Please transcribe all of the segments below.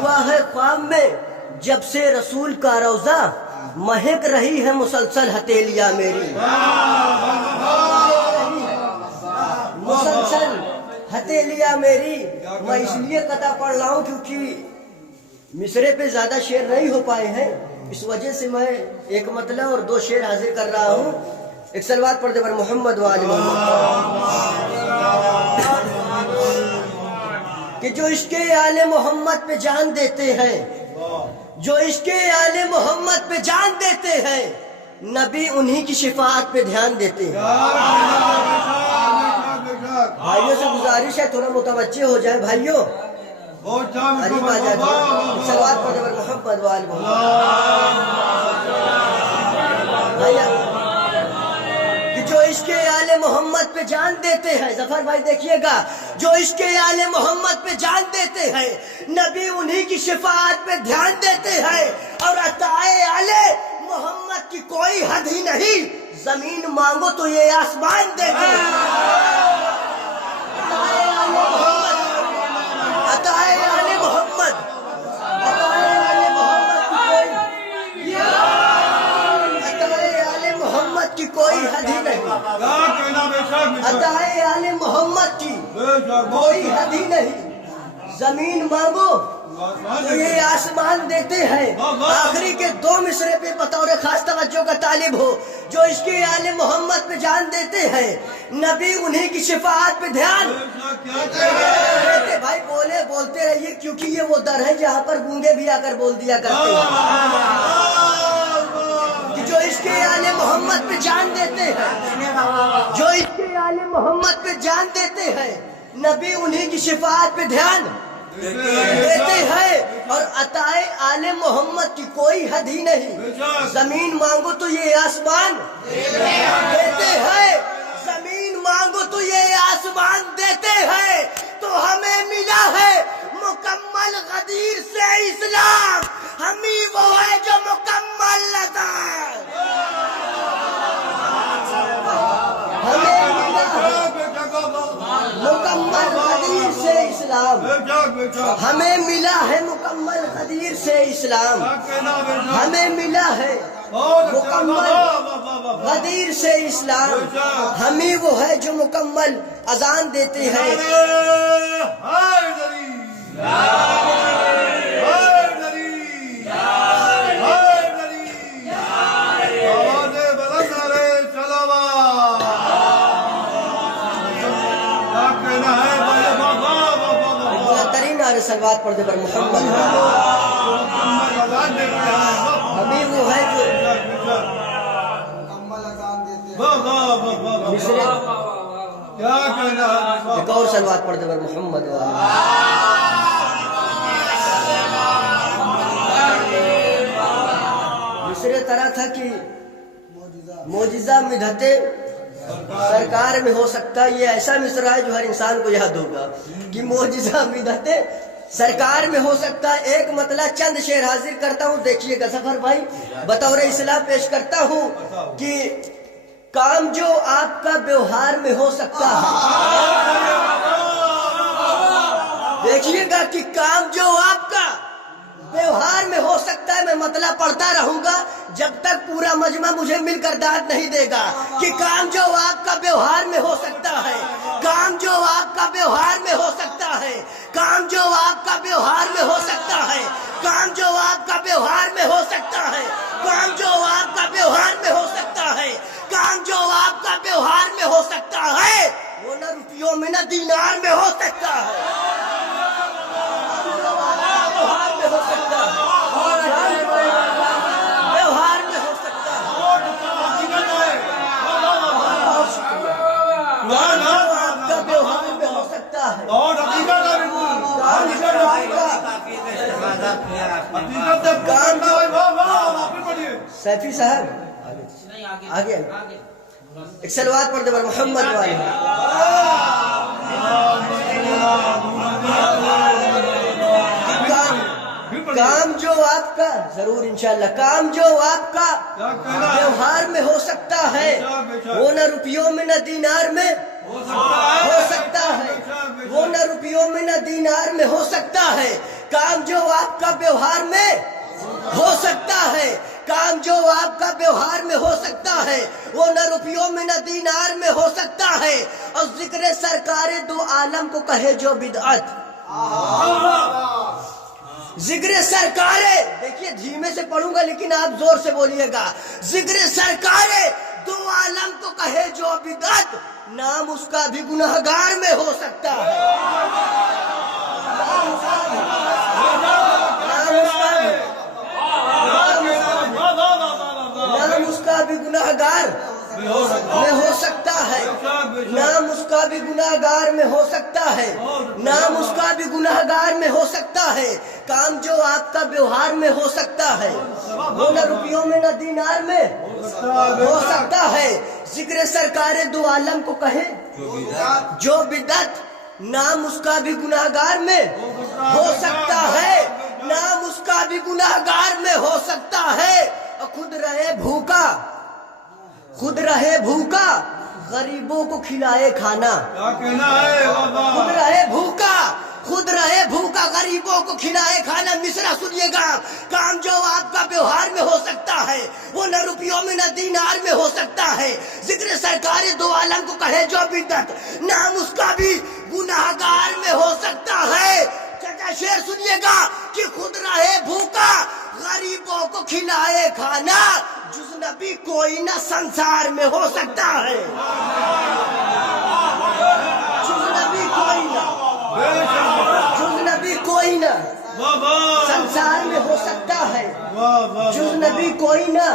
ہوا ہے خواب میں جب سے رسول کا روضہ، مہک رہی ہے مسلسل ہتھیلیاں میری، مسلسل ہتھیلیاں میری۔ میں اس لیے قطع پڑھ رہا ہوں کیونکہ مصرے پہ زیادہ شعر نہیں ہو پائے ہیں، اس وجہ سے میں ایک مطلع اور دو شعر حاضر کر رہا ہوں۔ ایک صلوات پڑھ دے بر محمد و آل محمد کہ جو عشق آل محمد پہ جان دیتے ہیں، جو عشق آل محمد پہ جان دیتے ہیں، نبی انہی کی شفاعت پہ دھیان دیتے ہیں۔ بھائیوں سے گزارش ہے تھوڑا متوجہ ہو جائے بھائیوں، علی باجا جی صلوات پڑھ دے بر محمد و آل محمد۔ کہ جو عشق آل محمد پہ جان دیتے ہیں، ظفر بھائی دیکھیے گا، جو عشق آل محمد پہ جان دیتے ہیں، نبی انہی کی شفاعت پہ دھیان دیتے ہیں، اور عطائے آل محمد کی کوئی حد ہی نہیں، زمین مانگو تو یہ آسمان دے گی۔ عطائے آل محمد، عطائے آل محمد کی کوئی حد ہی نہیں، عطائے آل محمد کی کوئی حد ہی نہیں، زمین مانگو تو یہ آسمان دیتے ہیں۔ آخری کے دو مصرے پہ بطور خاص توجہ کا طالب ہو، جو عشق آل محمد پہ جان دیتے ہیں، نبی انہی کی شفاعت پہ دھیان دیتے۔ بھائی بولتے رہیے کیونکہ یہ وہ در ہے جہاں پر گونگے بھی آ کر بول دیا کرتے ہیں کہ جو عشق آل محمد پہ جان دیتے ہیں، جو عشق آل محمد پہ جان دیتے ہیں، نبی انہی کی شفاعت پہ دھیان دیتے ہیں، اور عطائے آل محمد کی کوئی حد ہی نہیں، زمین مانگو تو یہ آسمان دیتے ہیں، زمین مانگو تو یہ آسمان دیتے ہیں۔ تو ہمیں ملا ہے مکمل غدیر سے اسلام، ہمیں وہ ہے جو مکمل لتا ہے، ہمیں ملا ہے مکمل غدیر سے اسلام، ہمیں ملا ہے مکمل غدیر سے اسلام، ہمیں ملا ہے مکمل غدیر سے اسلام، ہمیں وہ ہے جو مکمل اذان دیتے ہیں۔ صلوات پڑھ دے بر محمد، ہمیں وہ ہے جو مکمل اذان دیتے ہیں۔ ایک اور صلوات پڑھ دے بر محمد۔ دوسرے طرح تھا کہ معجزہ مدحت سرکار میں ہو سکتا ہے، یہ ایسا مصرع ہے جو ہر انسان کو یاد ہوگا کہ معجزہ مدحت سرکار میں ہو سکتا ہے۔ ایک مطلع چند شعر حاضر کرتا ہوں، دیکھیے گا ظفر بھائی، بطور اصلاح پیش کرتا ہوں کہ کام جو آپ کا ویوہار میں ہو سکتا ہے، دیکھیے گا کہ کام جو آپ کا ویوہار میں ہو سکتا ہے، میں مطلع پڑھتا رہوں گا جب تک پورا مجمع مجھے مل کر داد نہیں دے گا، کہ کام جو آپ کا ویوہار میں ہو سکتا ہے، کام جو آپ کا ویوہار میں ہو سکتا ہے، کام جو آپ کا ویوہار میں ہو سکتا ہے، کام جو آپ کا ویوہار میں ہو سکتا ہے، کام جو آپ کا ویوہار میں ہو سکتا ہے، کام جو آپ کا ویوہار میں ہو سکتا ہے، وہ نہ روپیوں میں نہ دینار میں ہو سکتا ہے، ویوہار میں ہو سکتا ہے، ویوہار میں ہو سکتا ہے۔ آپ کا ویوہار میں ہو سکتا ہے، سیفی صاحب آگے ایک صلوات پڑھ دے بر محمد والے۔ کام جو آپ کا ضرور انشاءاللہ، کام جو آپ کا ویوہار میں ہو سکتا ہے، وہ نہ روپیوں میں نہ دینار میں ہو سکتا ہے، وہ نہ روپیوں میں نہ دینار میں ہو سکتا ہے۔ کام جو آپ کا ویوہار میں ہو سکتا ہے، کام جو آپ کا ویوہار میں ہو سکتا ہے وہ نہ روپیوں میں نہ دینار میں ہو سکتا ہے، اور ذکر سرکار دو عالم کو کہے جو بدعت، ذکر سرکار، دیکھیے دھیمے سے پڑھوں گا لیکن آپ زور سے بولیے گا، ذکر سرکار دو عالم کو کہے جو بدعت، نام اس کا بھی گنہگار میں ہو سکتا ہے، نام اس کا بھی گنہگار میں ہو سکتا ہے، نام اس کا بھی گنہگار میں ہو سکتا ہے، نام اس کا بھی گنہگار میں ہو سکتا ہے، کام جو آپ کا ویوہار میں ہو سکتا ہے وہ نہ روپیوں میں نہ دینار میں ہو سکتا ہے، ذکر سرکار دو عالم کو کہے جو بدعت، نام اس کا بھی گنہگار میں ہو سکتا ہے، نام اس کا بھی گنہگار میں ہو سکتا ہے، اور خود رہے بھوکا، خود رہے بھوکا غریبوں کو کھلائے کھانا، خود رہے بھوکا، خود رہے بھوکا غریبوں کو کھلائے کھانا، مصرع سنیے گا، کام جو آپ کا ویوہار میں ہو سکتا ہے وہ نہ روپیوں میں نہ دینار میں ہو سکتا ہے، ذکر سرکار دو عالم کو کہے جو بدعت، نام اس کا بھی گنہگار میں ہو سکتا ہے، چچا شعر سنیے گا کہ خود رہے بھوکا غریبوں کو کھلائے کھانا، جز نبی کوئی نہ سنسار میں ہو سکتا ہے، جز نبی کوئی نہ، جز نبی کوئی نہ سنسار میں ہو سکتا ہے، جز نبی کوئی نہ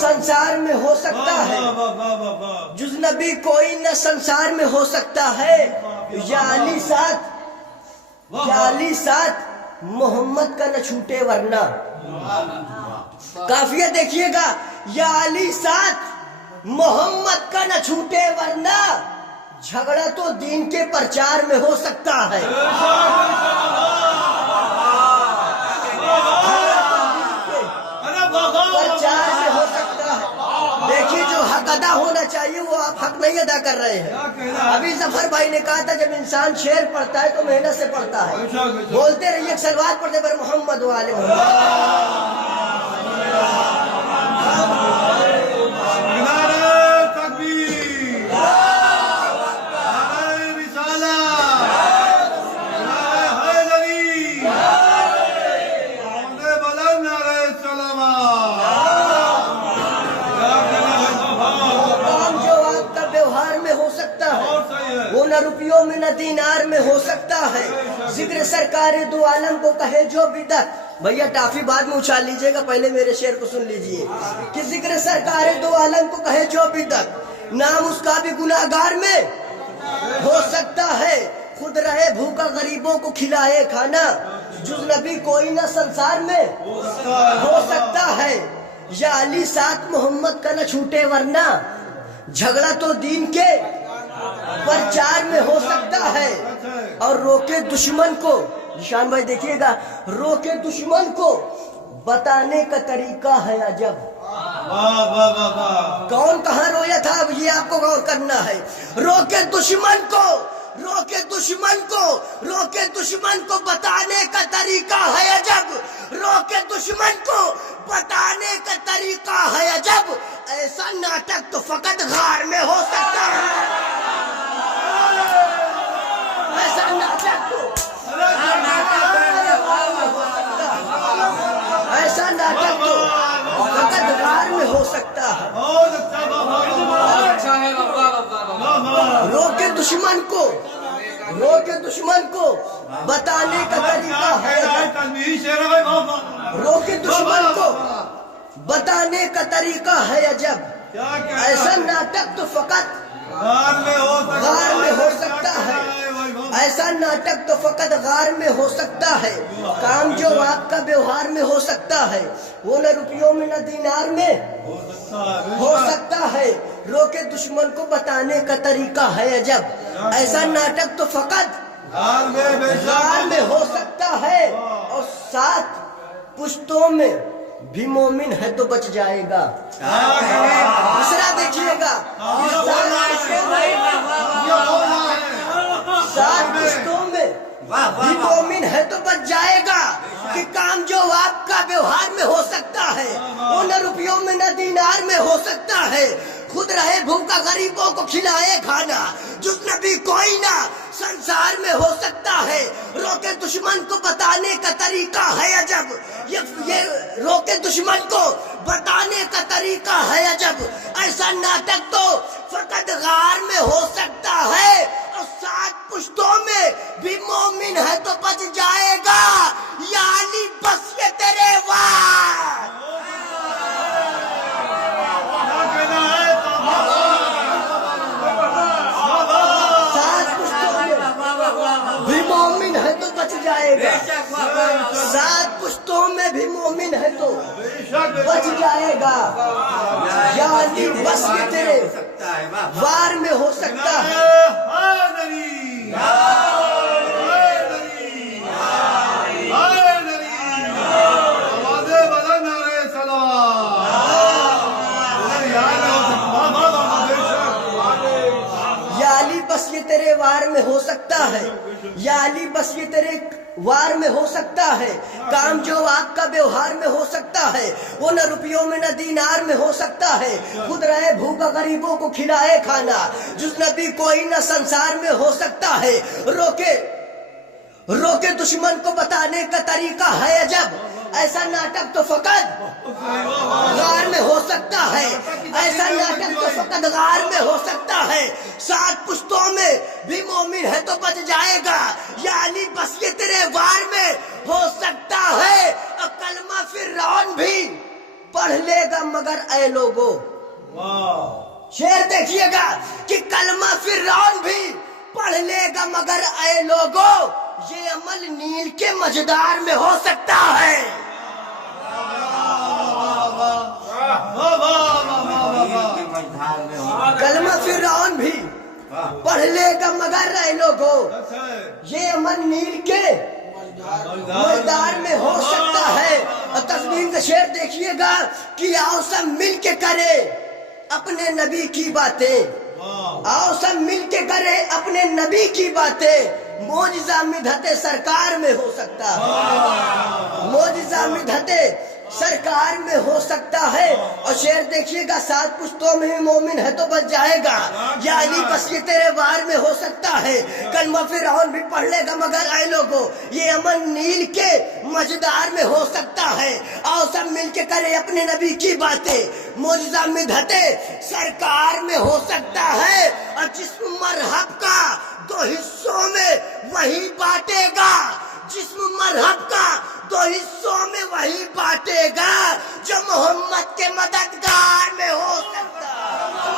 سنسار میں ہو سکتا ہے، جز نبی کوئی نہ سنسار میں ہو سکتا ہے، یا علی ساتھ، یا علی ساتھ محمد کا نہ چھوٹے ورنہ، کافیہ دیکھیے گا، یا علی ساتھ محمد کا نہ چھوٹے ورنہ، جھگڑا تو دین کے پرچار میں ہو سکتا ہے، پرچار میں ہو سکتا ہے، دیکھیے جو حق ادا ہونا چاہیے وہ آپ حق نہیں ادا کر رہے ہیں، ابھی ظفر بھائی نے کہا تھا جب انسان شعر پڑھتا ہے تو محنت سے پڑھتا ہے، بولتے رہیے ایک سلوات پڑھتے پر محمد و آل محمد، نہ روپیوں میں نہ دینار میں ہو سکتا ہے، ذکر سرکار دو عالم کو کہے جو بدعت، بھیا ٹافی بعد میں اچھال لیجئے گا، پہلے میرے شعر کو سن لیجئے کہ ذکر سرکار دو عالم کو کہے جو بدعت، نام اس کا بھی گناہگار میں ہو سکتا ہے، خود رہے بھوکا غریبوں کو کھلائے کھانا، جز نبی کوئی نہ سنسار میں ہو سکتا ہے، یا علی ساتھ محمد کا نہ چھوٹے ورنہ، جھگڑا تو دین کے پرچار میں ہو سکتا ہے، اور روکے دشمن کو، نشان بھائی دیکھیے گا، روکے دشمن کو بتانے کا طریقہ ہے عجب، کون کہاں رویا تھا اب یہ آپ کو غور کرنا ہے، روکے دشمن کو، روکے دشمن کو، روکے دشمن کو بتانے کا طریقہ ہے عجب، روکے دشمن کو بتانے کا طریقہ ہے عجب، ایسا ناٹک تو فقط غار میں ہو سکتا ہے، ایسا ناٹک تو ایسا ناٹک تو فقط غار میں ہو سکتا ہے، روکے دشمن کو، روکے دشمن کو بتانے کا طریقہ ہے، روکے دشمن کو بتانے کا طریقہ ہے عجب، ایسا ناٹک تو فقط غار میں ہو سکتا ہے، ایسا ناٹک تو فقط غار میں ہو سکتا ہے، کام جو آپ کا ویوہار میں ہو سکتا ہے وہ نہ روپیوں میں نہ دینار میں ہو سکتا ہے، روکے دشمن کو بتانے کا طریقہ ہے عجب، ایسا ناٹک تو فقط غار میں ہو سکتا ہے، اور ساتھ پشتوں میں بھی مومن ہے تو بچ جائے گا، دوسرا دیکھیے گا، سات پشتوں میں بھی مومن ہے تو بچ جائے گا کہ کام جو آپ کا ویوہار میں ہو سکتا ہے وہ نہ روپیوں میں نہ دینار میں ہو سکتا ہے. خود رہے بھوکا غریبوں کو کھلائے کھانا جس نبی کوئی نہ سنسار میں ہو سکتا ہے. روکے دشمن کو بتانے کا طریقہ ہے عجب, یہ روکے دشمن کو بتانے کا طریقہ ہے عجب. ایسا ناٹک تو فقط غار میں ہو سکتا ہے اور 7 پشتوں میں بھی مومن ہے تو بچ جائے گا. یعنی بس یہ تیرے وار بھی مومن ہے تو بچ جائے گا. 7 پشتوں میں بھی مومن ہے تو بچ جائے گا. یعنی بس یہ تیرے وار میں ہو سکتا ہے. یا علی بس یہ تیرے وار میں ہو سکتا ہے. یا علی بس یہ تیرے وار میں ہو سکتا ہے. کام جو آپ کا ویوہار میں ہو سکتا ہے وہ نہ روپیوں میں نہ دینار میں ہو سکتا ہے. خود رہے بھوکا غریبوں کو کھلائے کھانا جس نبی کوئی نہ سنسار میں ہو سکتا ہے. روکے دشمن کو بتانے کا طریقہ ہے عجب. ایسا ناٹک تو فقط غار میں ہو سکتا ہے. ایسا ناٹک تو فقط غار میں ہو سکتا ہے. 7 پشتوں میں بھی مومن ہے تو بچ جائے گا. یعنی بس یہ تیرے وار میں ہو سکتا ہے. اور کلمہ فرعون بھی پڑھ لے گا مگر اے لوگو. شعر دیکھیے گا کہ کلمہ فرعون بھی پڑھ لے گا مگر اے لوگو. یہ عمل نیل کے مجدار میں ہو سکتا ہے. کلمہ فرعون بھی پڑھ لے گا مگر اے لوگو. یہ عمل نیل کے مجدار میں ہو سکتا ہے. اور تصویر کا شعر دیکھیے گا کہ آؤ سب مل کے کرے اپنے نبی کی باتیں. آؤ سب مل کے کرے اپنے نبی کی باتیں. معجزہ مدحت سرکار میں ہو سکتا ہے. معجزہ مدحت سرکار میں ہو سکتا ہے. اور شعر دیکھیے گا 7 پشتوں میں بھی مومن ہے تو بچ جائے گا. یعنی بس یہ تیرے وار میں ہو سکتا ہے. کلمہ فرعون بھی پڑھ لے گا مگر اے لوگو. یہ عمل نیل کے مجدار میں ہو سکتا ہے. آؤ سب مل کے کرے اپنے نبی کی باتیں. معجزہ مدحت سرکار میں ہو سکتا ہے. اور جسم مرحب کا 2 حصوں میں وہی بانٹے گا. جسم مرحب کا 2 حصوں میں وہی بانٹے گا جو محمد کے مددگار میں ہو سکتا ہے.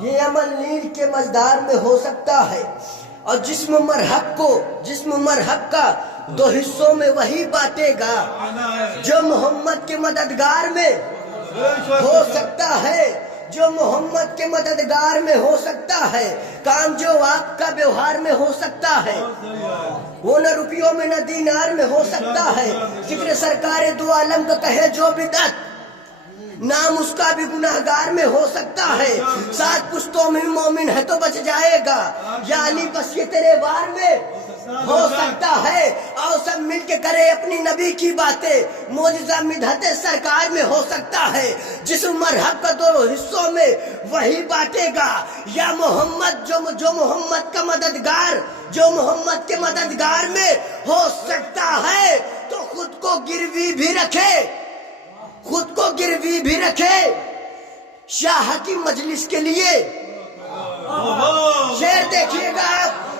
یہ عمل نیل کے مجدار میں ہو سکتا ہے. اور جسم مرحب کا 2 حصوں میں وہی بانٹے گا جو محمد کے مددگار میں ہو سکتا ہے. جو محمد کے مددگار میں ہو سکتا ہے. کام جو آپ کا ویوہار میں ہو سکتا ہے وہ نہ روپیوں میں نہ دینار میں ہو سکتا ہے. ذکر سرکار دو عالم کا کہے جو بدعت نام اس کا بھی گناہگار میں ہو سکتا ہے. 7 پشتوں میں مومن ہے تو بچ جائے گا. یعنی بس یہ تیرے وار میں ہو سکتا ہے. آؤ سب مل کے کرے اپنی نبی کی باتیں. معجزہ مدحت سرکار میں ہو سکتا ہے. جسم مرحب کا 2 حصوں میں وہی بانٹے گا. یا محمد جو محمد کا مددگار جو محمد کے مددگار میں ہو سکتا ہے تو خود کو گروی بھی رکھے شاہ کی مجلس کے لیے. شعر دیکھیے گا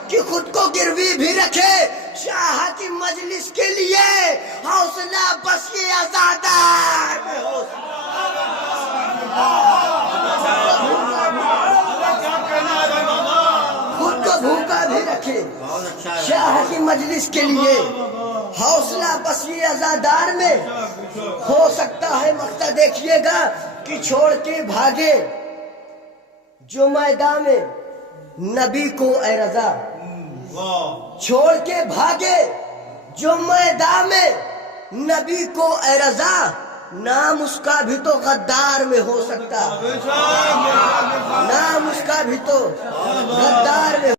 کہ خود کو گروی بھی رکھے شاہ کی مجلس کے لیے. حوصلہ بس یہ آزادار میں ہو خود کو بھوکا بھی رکھے شاہ کی مجلس کے لیے. حوصلہ بس یہ عزادار میں ہو سکتا ہے. مقطع دیکھیے گا کہ چھوڑ کے بھاگے جو میدان میں نبی کو اے رضا چھوڑ کے بھاگے، جو میدان میں نبی کو اے رضا، نام اس کا بھی تو غدار میں ہو سکتا، نام اس کا بھی تو غدار میں